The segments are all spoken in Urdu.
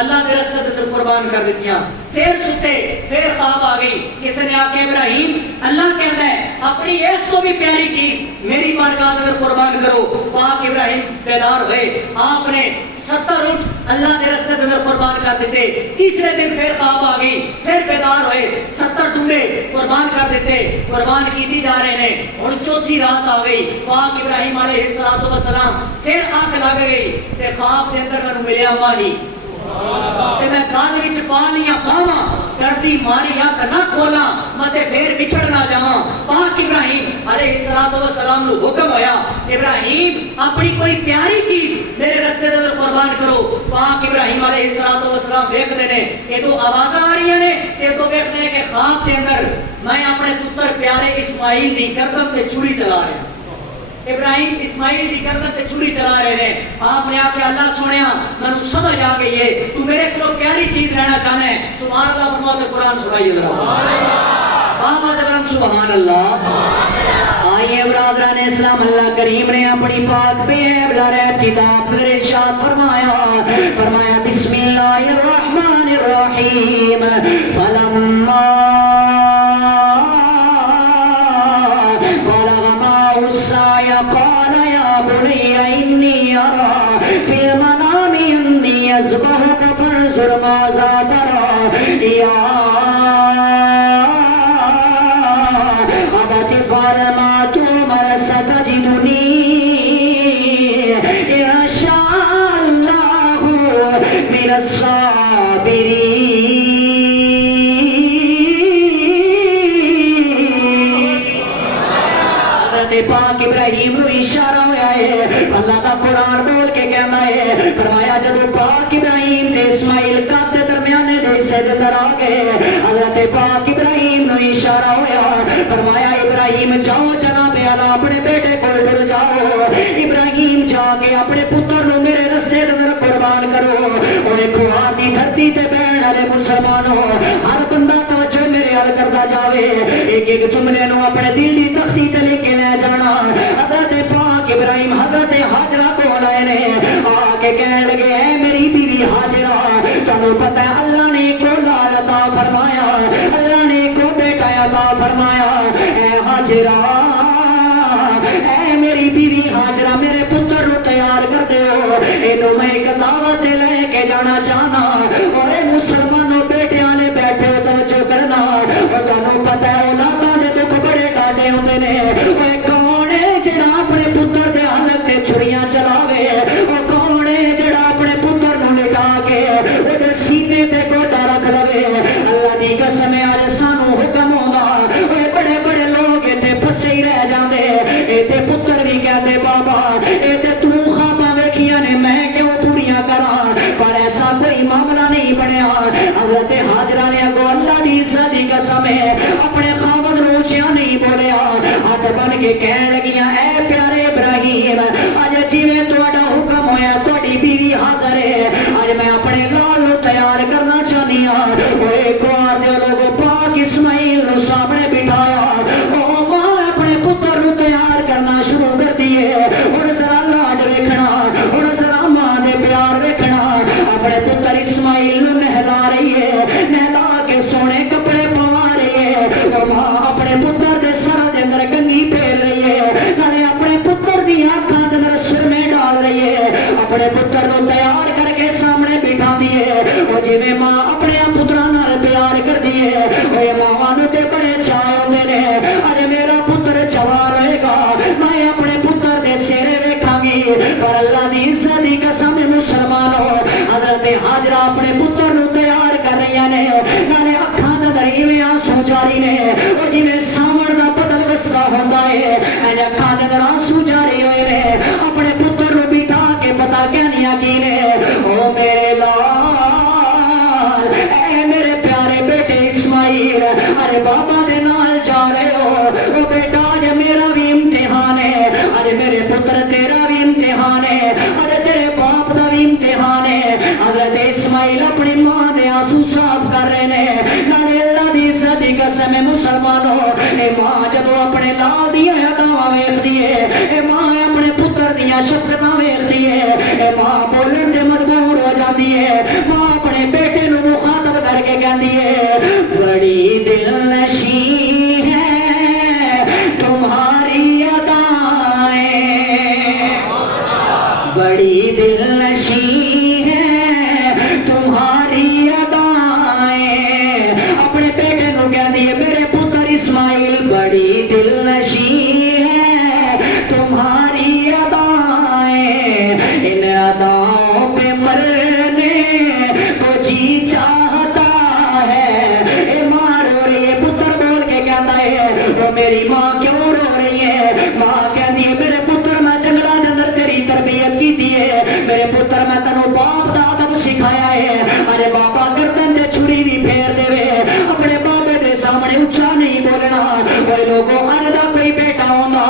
اللہ کے رستے تے قربان کر دتیاں. پھر ستے پھر خواب آ گئی. کسی نے آکے ابراہیم اللہ کہتا ہے اپنی اس کو بھی پیاری چیز میری بارگاہ میں قربان کرو. پاک ابراہیم بیدار ہوئے. آپ نے 70 اونٹ اللہ کے رستے کے اندر قربان کر دیتے. تیسرے دن پھر خواب آ گئی, پھر بیدار ہوئے, 70 ٹوٹے قربان کر دیتے. قربان کی جا رہے ہیں. اور چوتھی رات آ گئی. پاک ابراہیم علیہ السلام پھر آگ لگ گئی تے خواب کے اندر میں ملیا ہوا ہی کہ میں کان وچ پانیاں پاواں کردی ماری آنکھ نہ کھولاں متے پھر بچھڑ نہ جاواں. پاک ابراہیم علیہ السلام نو حکم ہویا ابراہیم اپنی کوئی پیاری چیز میرے رستے دے قربان کرو. پاک ابراہیم علیہ السلام دیکھتے ہیں کہ تو آوازاں آ رہی ہیں کہ تو دیکھتے ہیں کہ خواب کے اندر میں اپنے پتر پیارے اسماعیل دی گردن تے چھری چلا رہا ہوں. ابراہیم اسماعیل دی گردن تے چھری چلا رہے ہیں. آپ نے آکے اللہ سنیا میں سمجھ آ گئی ہے تو میرے کو پیاری چیز لینا چاہنا ہے. سبحان اللہ فرما تے قرآن سنائیے ذرا. بابا جبرم سبحان اللہ. آئیے برادران اسلام, اللہ کریم نے اپنی پاک پہ بلارہ کتاب میں ارشاد فرمایا بسم اللہ الرحمن الرحیم فلما قال يا بني إني أرى في المنام إني أذبحك فانظر ماذا ترى يا أبت افعل ما تؤمر ستجدني إن شاء الله من الصابرين. پاک ابراہیم نو اشارہ ہوا ہے. اللہ کا قرآن بول کے کہنا ہے فرمایا جب پاک ابراہیم نے اسماعیل کا درمیانے دے سے در آ گئے حضرت پاک ابراہیم نو اشارہ ہوا فرمایا ابراہیم جاؤ جناب اعلیٰ اپنے بیٹے کو ڈر جاؤ. ابراہیم جا کے اپنے پتر نو میرے رسے در قربان کرو. اور ایک آدھی دھرتی تے بہن والے مسلمانوں ہر بندہ توجہ میرے حل کرتا جاوے. ایک ایک جملے نو اپنے دل دی تختی تے لے کے لے جانا. حضرت پاک ابراہیم حضرت حاجرہ کو لائے نے آکے کہنے لگے اے میری بیوی حاجرہ تمہیں پتہ ہے اللہ نے ایک اولاد عطا فرمایا, اللہ نے ایک بیٹا عطا فرمایا. اے حاجرہ اے میری بیوی حاجرہ میرے پتر رو تیار کر دے ہو انہوں میں ایک دعوت لے کے جانا چاہنا. اور اے مسلمانوں بیٹے آلے بیٹھے ہو توجہ کرنا. اور تمہیں پتہ ہے اولاداں دے دکھ بڑے ڈاٹے ہوتے نے. اے کون ہے جڑا اپنے پتر دے حالت تے چھریاں چلاوے. اور کون ہے جڑا اپنے پتر نو لٹا کے اودے سینے تے گوڈا رکھ لوے. اللہ دی قسم آج سانو حکم ہوندا اے بڑے بڑے لوگ تے پھسے ہی رہ جاندے. اے تے پتر بھی کہتے بابا اے تے تو خواباں ویکھیاں نے میں کیوں پوریاں کراں, پر ایسا کوئی معاملہ نہیں بنیا. حضرت حاجرہ نے اگو اللہ دی عزت دی قسم ہے اپنے خاوند نو اونچا نہیں بولیا. ہاتھ بن کے کہنے لگیاں اے پیارے ابراہیم اج جویں تہاڈا حکم ہویا تہاڈی بیوی حاضر ہے. اج میں اپنے لال نو تیار کرنا چاہنی ہاں. اوے ایک بار دے لوگو پاک اسماعیل نو سامنے بٹھایا. او ماں اپنے پتر نو تیار کرنا شروع کر دیے. اور ذرا لاڈ ویکھنا اور ذرا ماں دے پیار ویکھنا. اپنے پتر اسماعیل نو نہلا رہی ہے, نہلا کے سونے کپڑے پوا رہی ہے. اور ماں اپنے پتر دے سر دے اندر کنگھی پھیر رہی ہے, نالے اپنے پتر دی آنکھاں دے اندر سرمے ڈال رہی ہے. اپنے پتر کو تیار کر کے سامنے بٹھا دیے. اور جویں ماں اپنے پتراں نال پیار کر دیے اے ماں نو تے بڑے چاہ ہوندے نے اج میرا پتر جوان ہوئے گا میں اپنے پتر دے سہرے ویکھاں گی. پر اللہ دی عزت دی قسم مسلمانوں حضرت حاجرہ اپنے پتر نو تیار کر رہی نے, نالے اکھاں دے اندر ایویں آنسو جاری نے. اور جویں ساون دا بدل وسا ہوندا ہے اج اکھاں دے اندر آنسو جاری ہوئے نے. اپنے پتر نو بٹھا کے پتا کہنیاں کی نے او میرے لال اے میرے پیارے بیٹے اسماعیل ارے بابا دے نال جا رہے ہو. او بیٹا اج میرا بھی امتحان ہے, اج میرے پتر تیرا بھی امتحان ہے, اج تیرے باپ دا بھی امتحان ہے. حضرت اسماعیل اپنی ماں دے آنسو صاف کر رہے نے. نالے اللہ دی عزت دی قسم مسلمانوں اے ماں جدوں اپنے لال دی اداواں ویکھدی ہے, اے ماں اپنے پتر دیاں شفقتاں ویکھدی ہے, اے ماں بولن دے مجبور ہو جاندی ہے. ماں بڑی دل نشیں ہیں تمہاری ادائیں، اپنے بیٹے نو کہہ دیے میرے پتر اسماعیل بڑی دل نشیں ہیں تمہاری ادائیں، ان اداؤں پہ مرنے کو جی چاہتا ہے، اے ماں رو رہی ہے، پتر بول کے کہتا ہے وہ میری ماں کیوں رو رہی ہے؟ ماں کہتی ہے میرے پتر میں جنگلہ کے اندر تیری تربیت کی دی ہے، میرے پتر میں تنو باپ دا ادب سکھایا ہے، ارے بابا گردن دے چھری بھی پھیر دے وے، اپنے بابے دے سامنے اچھا نہیں بولنا، وہ لوگوں ہر دا کوئی بیٹا ہونا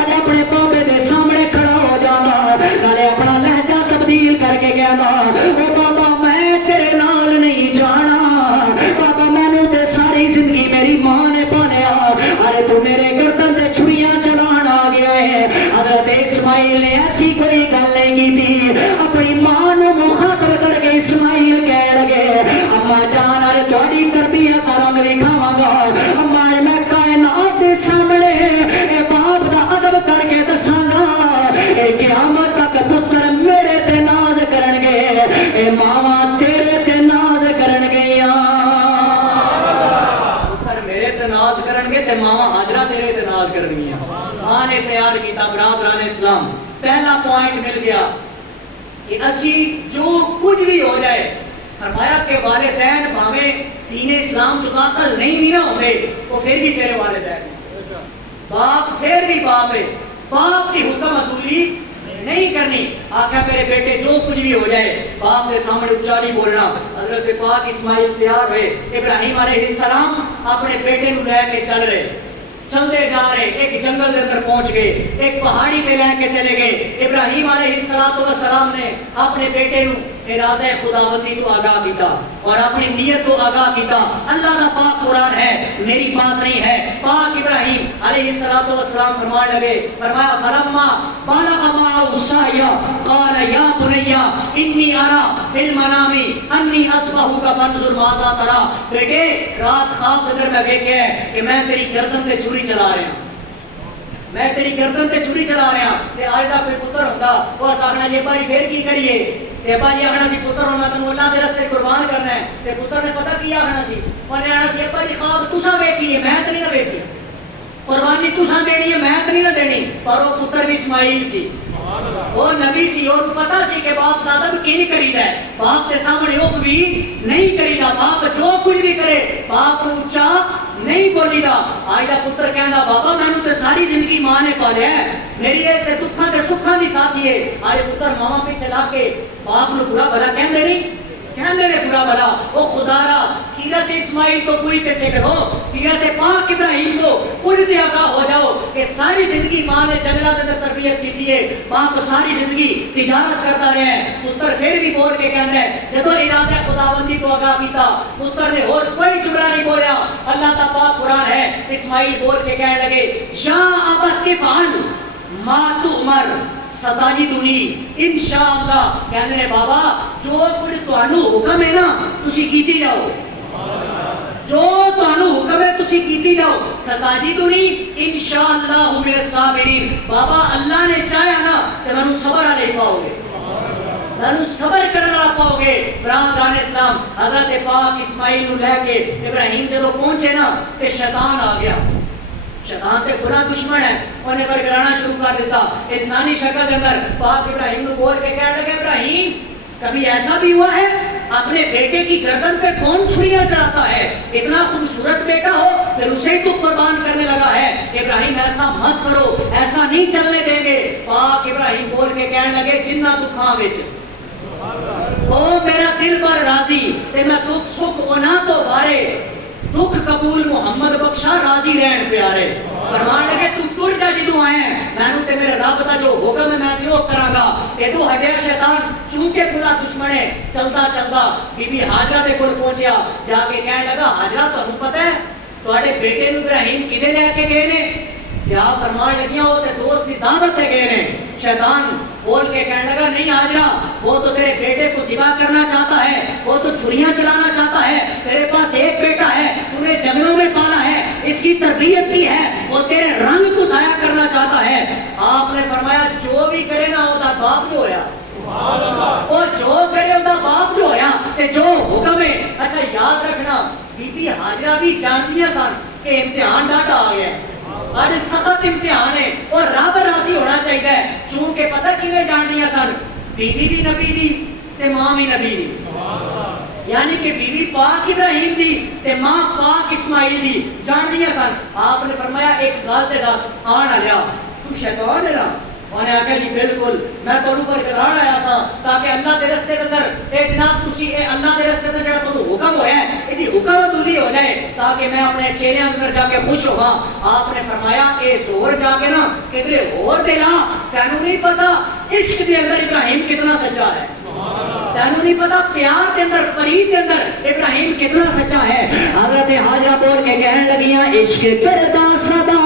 اج اپنے بابے دے سامنے کھڑا ہو جانا، نالے اپنا لہجہ تبدیل کر کے کہنا او بابا میں تیرے نال نہیں جانا، بابا میں نے تے ساری زندگی میری ماں نے پالیا، ارے تو میرے گردن دے چھریاں چلان آ گیا ہے۔ حضرت اسماعیل نے ایسی کوئی گل نہیں کی تھی، اپنی ماں نو مخاطب کر کے اسماعیل کہہ لگے اما جان ارے تہاڈی تربیت دا رنگ وکھاواں گا، اما میں کائنات دے سامنے اے باپ دا ادب کر کے دساں گا، اے قیامت تک پتر میرے تے ناز کرن گے، اے ماواں تیرے تے ناز کرن گیاں، پتر میرے تے ناز کرن گے تے ماواں حاجرہ تیرے تے ناز کرن گیاں۔ ماں نے تیار کیتا برادران اسلام، پہلا پوائنٹ مل گیا کہ اسی جو کچھ بھی ہو جائے، فرمایا کہ والدین بھاویں دین اسلام جو داخل نہیں بھی نہ ہوئے وہ پھر بھی تیرے والدین، باپ پھر بھی باپ ہے، باپ کی حکم عدولی نہیں کرنی، آقا میرے بیٹے جو کچھ بھی ہو جائے باپ کے سامنے اچھا نہیں بولنا۔ حضرت پاک اسماعیل تیار ہوئے، ابراہیم علیہ السلام اپنے بیٹے نو لے کے چل رہے، چلتے جا رہے، ایک جنگل کے اندر پہنچ گئے، ایک پہاڑی پہ لے کے چلے گئے، ابراہیم علیہ السلام نے اپنے بیٹے نو ارادہ خداوندی تو آگاہ کیتا اور اپنی نیت تو آگاہ کیتا، اللہ کا پاک قرآن ہے میری بات نہیں ہے، پاک ابراہیم علیہ السلام فرمان لگے، فرمایا فلما بالغ معه السعي قال يا بني اني ارى في المنام اني اذبحك فانظر ماذا ترى، بیٹے رات خواب کے اندر میں دیکھا ہے کہ میں تیری گردن تے چھری چلا رہا ہوں، میں تیری گردن تے چھری چلا رہا ہوں، تے آج دا کوئی پتر ہوتا وہ آخنا یہ بھائی پھر کی کریے، تے بھائی آخنا سی پتر ہونا تو اللہ دے راستے قربان کرنا ہے، تے پتر نے پتہ کیا آخنا سی، انہیں آخنا سی بھائی خواب تساں ویکھی ہے میں تے نہیں ویکھی، قربانی تساں دینی ہے میں تے نہیں دینی، پر وہ پتر بھی اسماعیل سی، وہ نبی سی، اور پتا سی کہ باپ دادا بھی کی نہیں کریدا ہے، باپ کے سامنے اوپ بھی نہیں کریدا، باپ جو کچھ بھی کرے باپ اونچا نہیں بولی دا۔ آج دا پتر کہندا بابا مینوں تے ساری زندگی ماں نے پالیا ہے، میری تے دکھاں تے سکھاں دی ساتھی ہے، آج پتر ماں پیچھے لا کے باپ نو برا بھلا کہندے نہیں، کہندے نے برا بھلا، او خدا را سیرت اسماعیل تو پوری تے سے کرو، سیرت پاک ابراہیم کو پوری تے آگاہ ہو جاؤ کہ ساری زندگی ماں نے جنگلہ دے اندر تربیت کی ہے، باپ ساری زندگی تجارت کرتا رہا ہے، پتر پھر بھی بول کے کہندا ہے جدو ارادہ خداوندی کو آگاہ کیتا پتر نے اور کوئی جملہ نہیں بولیا، اللہ کا پاک قرآن ہے، اسماعیل بول کے کہنے لگے یا ابت افعل ما تؤمر ستجدنی انشاءاللہ، کہنے لے بابا جو کچھ تانوں حکم ہے نا تسی کیتی جاؤ، جو تانوں حکم ہے تسی کیتی جاؤ، ستجدنی انشاءاللہ من الصابرین، بابا اللہ نے چاہیا نا کہ میں صبر علیہ پاؤ گے، میں صبر کرنا پاؤ گے۔ برادران اسلام حضرت پاک اسماعیل نو لے کے ابراہیم جب پہنچے نا کہ شیطان آ گیا، شیطان تے بڑا دشمن ہے، انہیں برگرانا شروع کر دیتا، انسانی شکل کے اندر پاک ابراہیم نو بول کے کہنے لگے ابراہیم کبھی ایسا بھی ہوا ہے اپنے بیٹے کی گردن پہ کون چھریاں چلاتا ہے، اتنا خوبصورت بیٹا ہو پھر اسے تو قربان کرنے لگا ہے، ابراہیم ایسا مت کرو، ایسا نہیں چلنے دیں گے۔ پاک ابراہیم بول کے کہنے لگے جنہ دکھاں وچ او میرا دل پر راضی تے میں دکھ سکھ اونا تو بارے، دکھ قبول محمد بخشا راضی رہن پیارے، فرمان لگے تم ٹر جا جدو آئے ہیں میں نے تے میرے رب دا جو حکم ہے میں جو کراں گا، ادو ہٹیا شیطان چونکہ پورا دشمن ہے، چلتا چلتا بی بی حاجرہ دے کول پہنچیا، جا کے کہنے لگا حاجرہ تانوں پتہ ہے تواڈے بیٹے نو ابراہیم کدے لے کے گئے نے، کیا فرمان لگیاں وہ تے دوست کی دعوت تے گئے نے، شیطان بول کے کہنے لگا نہیں حاجرہ وہ تو تیرے بیٹے کو ذبح کرنا چاہتا ہے، وہ تو چھریاں چلانا چاہتا ہے، تیرے پاس ایک بیٹا ہے تو نے جنگلوں میں پالا ہے، اس کی تربیت کی ہے، وہ تیرے رنگ کو ضائع کرنا چاہتا ہے۔ آپ نے فرمایا جو بھی کرے نا وہ باپ جو ہویا اور جو کرے اس کا باپ جو ہویا تے جو حکم ہے. اچھا یاد رکھنا بی بی ہاجرہ بھی جانتی سن کہ امتحان ڈاٹا آ گیا ہے, آج سخت امتحان ہے اور رب راضی ہونا چاہیے. چونکہ پتہ کیویں جانتی سن, بی بی بھی نبی دی تے ماں بھی نبی دی, یعنی کہ بی بی پاک ابراہیم دی تے ماں پاک اسماعیل دی جانتی سن. آپ نے فرمایا ایک گل تے دس آن آ جا تو شیطان ہے نا. انہوں نے آخیا جی بالکل میں تمہیں برقرار آیا سا تاکہ اللہ کے رستے کے اندر اے جناب تسی اے اللہ کے رستے کے اندر جڑا تمہیں حکم ہوا ہے یہ حکم دوری ہو جائے تاکہ میں اپنے چہرے اندر جا کے خوش ہوا. آپ نے فرمایا اے زور جا کے نا کدھر اور دلا, تینوں نہیں پتا عشق کے اندر ابراہیم کتنا سچا ہے, تینوں نہیں پتا پیار کے اندر فرید کے اندر ابراہیم کتنا سچا ہے. حضرت حاجرہ بول کے کہنے لگیاں عشق کرتا صدا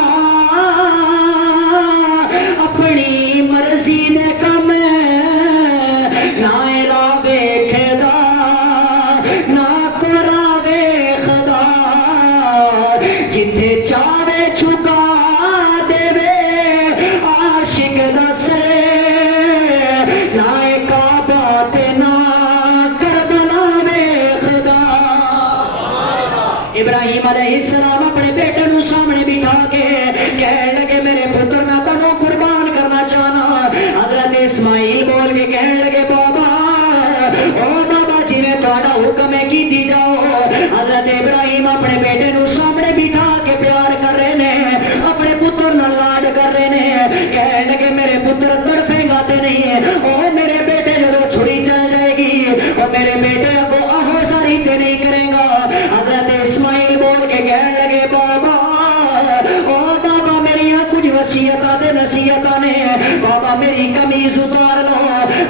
اپنی مرضی دے کم نہ راہ ویکھدا نہ کوراں ویکھدا جتھے چاہے چھکا دے عاشق دا سر نہ کعبہ تے نہ کربلا ویکھدا. ابراہیم علیہ السلام اپنے بیٹے نو سامنے بٹھا کے کہنے لگے میرے پتر میں تنوں قربان کرنا چاہنا. حضرت اسماعیل بول کے کہنے لگے بابا او بابا جی میں تہاڈا حکم ہے کیتی جاؤ. حضرت ابراہیم اپنے بیٹے نو سامنے بٹھا کے پیار کر رہے ہیں, اپنے پتر نال لاڈ کر رہے ہیں. کہنے لگے میرے پتر تڑپے گا تے نہیں, او میرے بیٹے جدوں چھری چل جائے گی او میرے بیٹے ابو آہو ساری تے نہیں کرے گا. حضرت اسماعیل بول کے کہنے لگے بابا او بابا میری کچھ وصیتاں تے نصیحتاں نے, بابا میری قمیض اتار لو.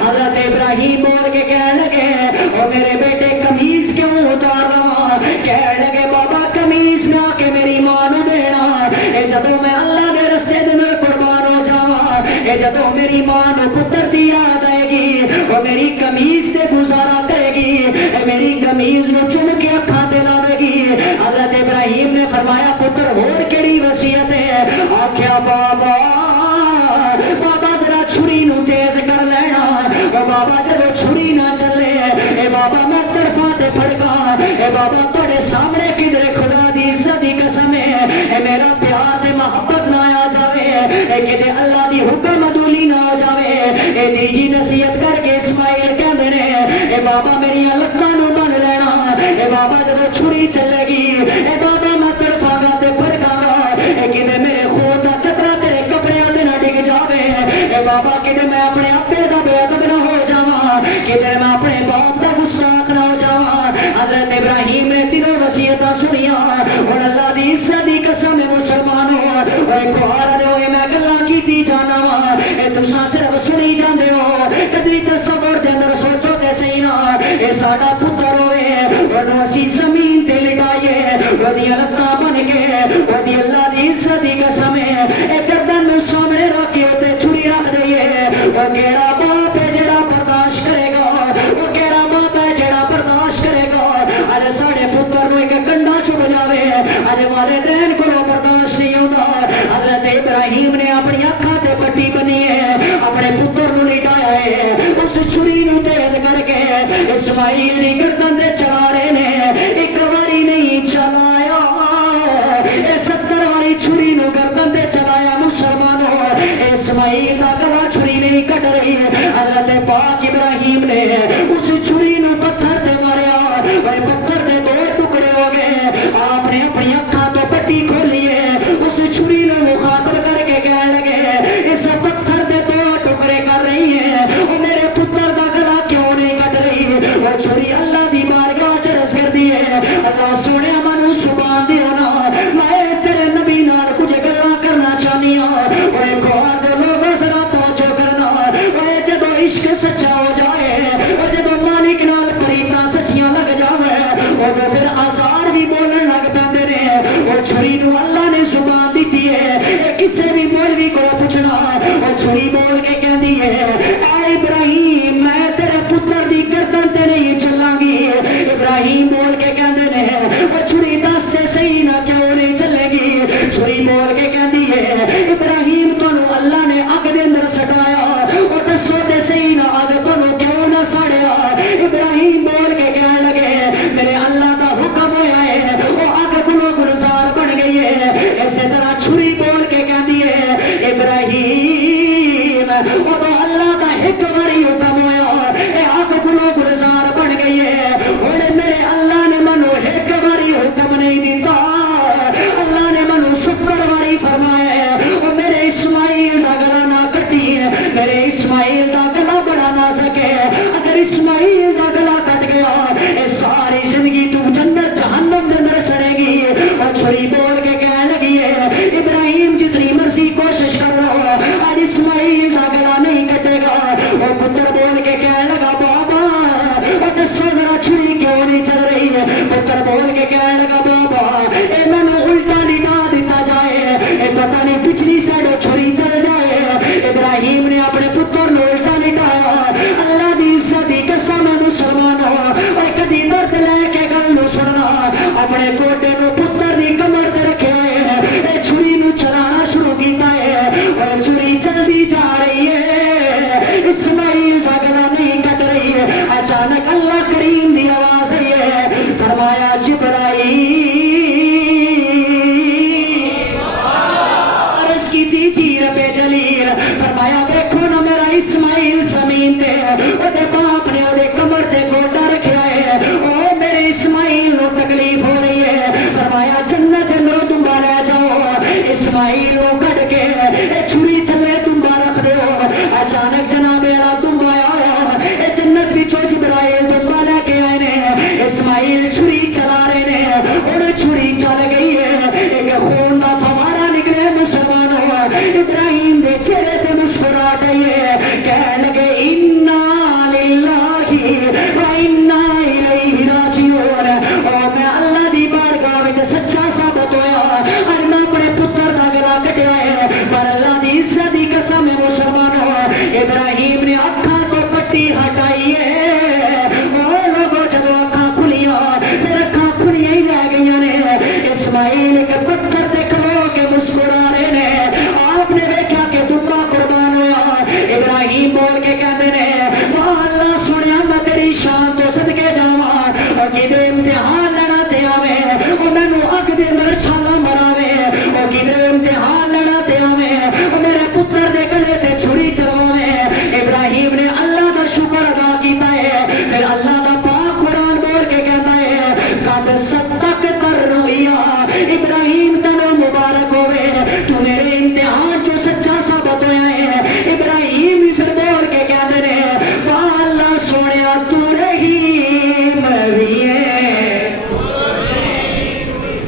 حضرت ابراہیم بول کے کہنے لگے او میرے بیٹے قمیض کیوں اتار لو. کہنے لگے بابا قمیض نہ کہ میری ماں نو دینا, اے جدوں میں اللہ دے رستے دے اندر قربان ہو جاواں, اے جدوں میری ماں نو پتر دی یاد آئے گی او میری قمیض سے گزارا کرے گی, اے میری قمیض نو چوم کے اکھاں تے لاوے گی. حضرت ابراہیم نے فرمایا پتر ہور کیڑی وصیت ہے؟ آکھیا بابا بابا ذرا چھری نو تیز کر لینا, او بابا جدوں چھری نہ چلے اے بابا میں طرفاں تے پھڑکا, اے بابا تہاڈے سامنے کدھر خدا دی عزت دی قسم ہے اے میرا پیار تے محبت نہ آ جاوے, اے کدے اللہ دی حکم عدولی نہ ہو جاوے. اے دیجی نصیحت کر کے اسماعیل کہندے نے اے بابا میری لتاں نو بن لینا, اے بابا جدوں چھری چلے گی اے بابا میں طرفاں گا تے پھڑکاں گا, اے کدے میرے خون دا قطرہ تیرے کپڑیاں تے نہ ڈگ جاوے, اے بابا کدے میں اپنے آپے دا بے ادب نہ ہو جاواں, کدے میں اپنے باپ دا گستاخ نہ ہو جاواں. حضرت ابراہیم نے تینوں وصیتاں سنیاں. اور اللہ دی عزت دی قسم ہے مسلمانوں, اے کوہار ہوئے میں گلاں کیتی جانا وا, اے تساں صرف سنی جاندے ہو, کبھی تصور دے اندر سوچو تے صحیح نا اے ساڈا پتر ہوئے اور اسی زمین تے لٹائیے ودی لتاں بن کے ودی اللہ دی عزت دی قسم ہے اے گردن نو سامنے رکھ کے تے چھری رکھ دئیے. او کیڑا باپ ہے جڑا برداشت کرے گا, او کیڑا باپ ہے جڑا برداشت کرے گا. اج ساڈے پتر نو ایک کنڈا چھڑ جاوے, اج والدین کو برداشت نہیں ہوندا. حضرت ابراہیم نے اپنی اکھاں تے پٹی بنی ہے, اپنے پتر نو لٹایا ہے, اس چھری نو تیز کر کے اسماعیل دی گردن تے چلا رہے نے. ایک واری نہیں چلایا, اے 70 واری چھری نو گردن تے چلایا. مسلمانوں اسماعیل دا گلا چھری نہیں کٹ رہی. حضرت پاک ابراہیم نے اس چھری نو پتھر تے ماریا, اور پتھر دے 2 ٹکڑے ہو گئے. آپ نے اپنی اکھاں تو پٹی کھولی ہے, اس چھری نو مخاطب کر کے کہنے لگے اس پتھر دے 2 ٹکڑے کر رہی ہے, اور میرے پتر دا گلا کیوں نہیں کٹ رہی. وہ چھری اللہ دی بارگاہ چ رس کردی ہے. اللہ سونے مانو سبحان دی ہونا, میں تیرے نبی نال کچھ گلاں کرنا چاہنی ہاں. اوے گھر دے لوگوں ذرا توجہ کرنا, اوے جدوں عشق سچا ہو جائے, او جدوں مالک نال پریتاں سچیاں لگ جاوے, او پھر آزار بھی بولن لگ پیندے نے. او چھری نو اللہ نے زبان دتی ہے, کسے بھی مولوی کو پوچھنا, او چھری بول کے کہندی ہے اے ابراہیم میں تیرے پتر دی گردن تے نہیں چلاں گی. ابراہیم بول کے کہندے نے او چھری دس سے صحیح نہ کیوں نہیں چلے گی. چھری بول کے کہندی ہے ابراہیم تانوں اللہ نے اگ دے اندر سٹایا, او دسو تے ایک باری حکم ہویا اے آگ گلو گلزار بن گئی ہے اور میرے اللہ نے منو ایک باری حکم نہیں دیتا اللہ نے منو 70 باری فرمایا ہے اور میرے اسماعیل دا گلا نہ کٹی ہے میرے اسماعیل دا گلا بڑھا نہ سکے اگر اسماعیل دا گلا کٹ گیا اے ساری زندگی تو جنت جہنم دے اندر سڑے گی اور چھری بول کے کہنے لگی ہے ابراہیم جتنی مرضی کوشش کر رہا ہو آج اسماعیل دا گلا نہیں کٹے گا اور پتر بول کے کہنے لگا بابا اور دسو ذرا چھری کیوں نہیں چل رہی ہے پتر بول کے کہنے لگا بابا اے میں نے الٹا لٹا دیتا جائے اے پتہ نہیں پچھلی سائڈ چھری چل جائے ابراہیم نے اپنے پتر نے الٹا لٹایا اللہ دی عزت دی قسم ہے مسلمان ہو اور کدی درد لے کے گل نو سننا اپنے کوٹے نو پتر دی کمر تے رکھے اے چھری نو چلانا شروع کیتا ہے اور چھری چلدی جا رہی ہے اسماعیل دا گلا نہیں کٹ رہی ہے اچانک اللہ کریم دی آواز آئی ہے فرمایا جبرائیل عرض کی تھی جی رب جلیل فرمایا دیکھو نا میرا اسماعیل زمین تے اودے باپ نے اودے کمر تے گوٹا رکھیا ہے او میرے اسماعیل نو تکلیف ہو رہی ہے فرمایا جنت اندر تمبا لے جاؤ اسماعیل نو کٹ کے اے چھری تھلے تمبا رکھ دیو اچانک جناب اعلیٰ تمبا آیا اے جنت وچوں جبرائیل تمبا لے کے آئے نے اسماعیل چھری چلا رہے نے اور چھری چل گئی ہے ایک خون دا فوارہ نکلے مسلمان ہوا ابراہیم دے چہرے تے مسکراہٹ آئی ہے کہنے لگے انا للہ و انا الیہ راجعون اور میں اللہ دی بارگاہ وچ سچا ثابت ہویا اور میں اپنے پتر دا گلا کٹیا ہے پر اللہ دی عزت دی قسم ہے مسلمان ہوا ابراہیم نے اکھاں تو پٹی ہٹائی ہے اور لوگوں جدو اکھاں کھلیاں پھر اکھاں کھلیاں ہی رہ گئیاں نے اسماعیل کے پتھر تے کھلو کے مسکرا رہے نے آپ نے دیکھا کہ دمبا قربان ہوا ابراہیم بول کے کہتے ہیں واہ اللہ سنیا میں تیری شان تو صدقے جاواں اور کدے امتحان لینا تے آویں اور مینوں اگ دے اندر چھالا مراویں اور کدے امتحان لینا تے آویں اور میرے پتر دے گلے تے چھری چلواویں ابراہیم نے اللہ دا شکر ادا کیتا ہے پھر اللہ دا پاک قرآن بول کے کہتا ہے قد صدقت الرؤیا ابراہیم تنو مبارک ہوئے تو میرے امتحان جو سچا ثابت ہویا ہے ابراہیم پھر بول کے کہتے ہیں واہ اللہ سونیا تو رحیم بھی ہے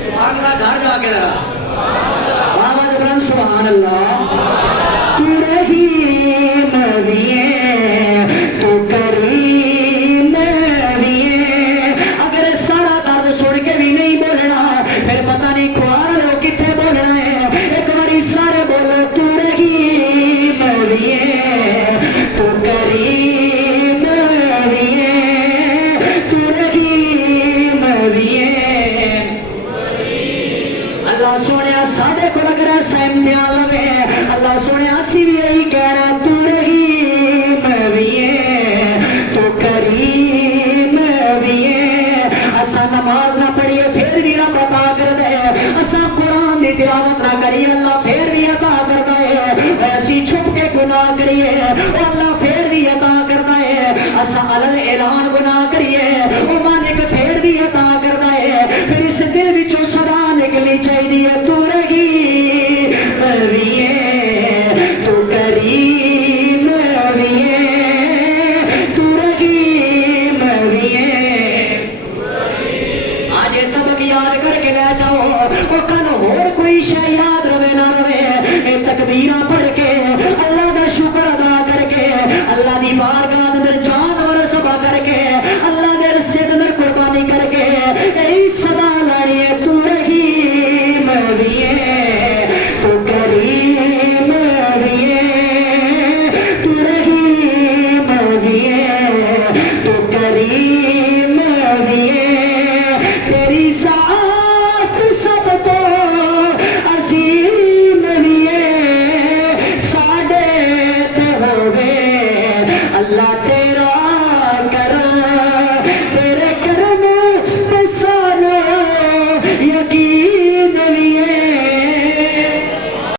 سبحان اللہ گھر جا کے آواز بلند سبحان اللہ تو رحیم بھی ہے تو کریم بھی ہے اگر سارا درد سن کے بھی نہیں بولنا پھر پتہ نہیں کھوار لو کتنے بولنا ہے ایک باری سارے بولو تو رحیم بھی ہے تو کریم بھی ہے تو رحیم بھی ہے اللہ سونیا ساڈے کو اگر ایسا امتحان لوے اللہ سونیا اسی بھی یہی کہہ رہا تو رحیم بھی ہے تو کریم بھی ہے اسا نماز نہ پڑھیے پھر بھی رب عطا کر دے اسا قرآن دی تلاوت نہ کریے اللہ پھر بھی عطا کرتا ہے ایسی چھپ کے گناہ کریے اللہ پھر بھی عطا کرتا ہے اسا علل اعلان گناہ کریے وہ مالک پھر بھی عطا کرتا ہے پھر اس دل وچوں صدا نکلنی چاہیے تو رحیم بھی ہے تو کریم بھی ہے تو رحیم بھی ہے آج یہ سبق یاد کر کے لے جاؤ اور کل اور کوئی شے یاد رہے نہ رہے تکبیراں پڑھ کے اللہ دا شکر ادا کر کے اللہ دی بارگاہ اندر جان اور سبا کر کے اللہ دے رسے اندر قربانی کر کے یہی صدا لانی ہے تو رحیم بھی ہے تو کریم بھی ہے تو رحیم بھی ہے تو کریم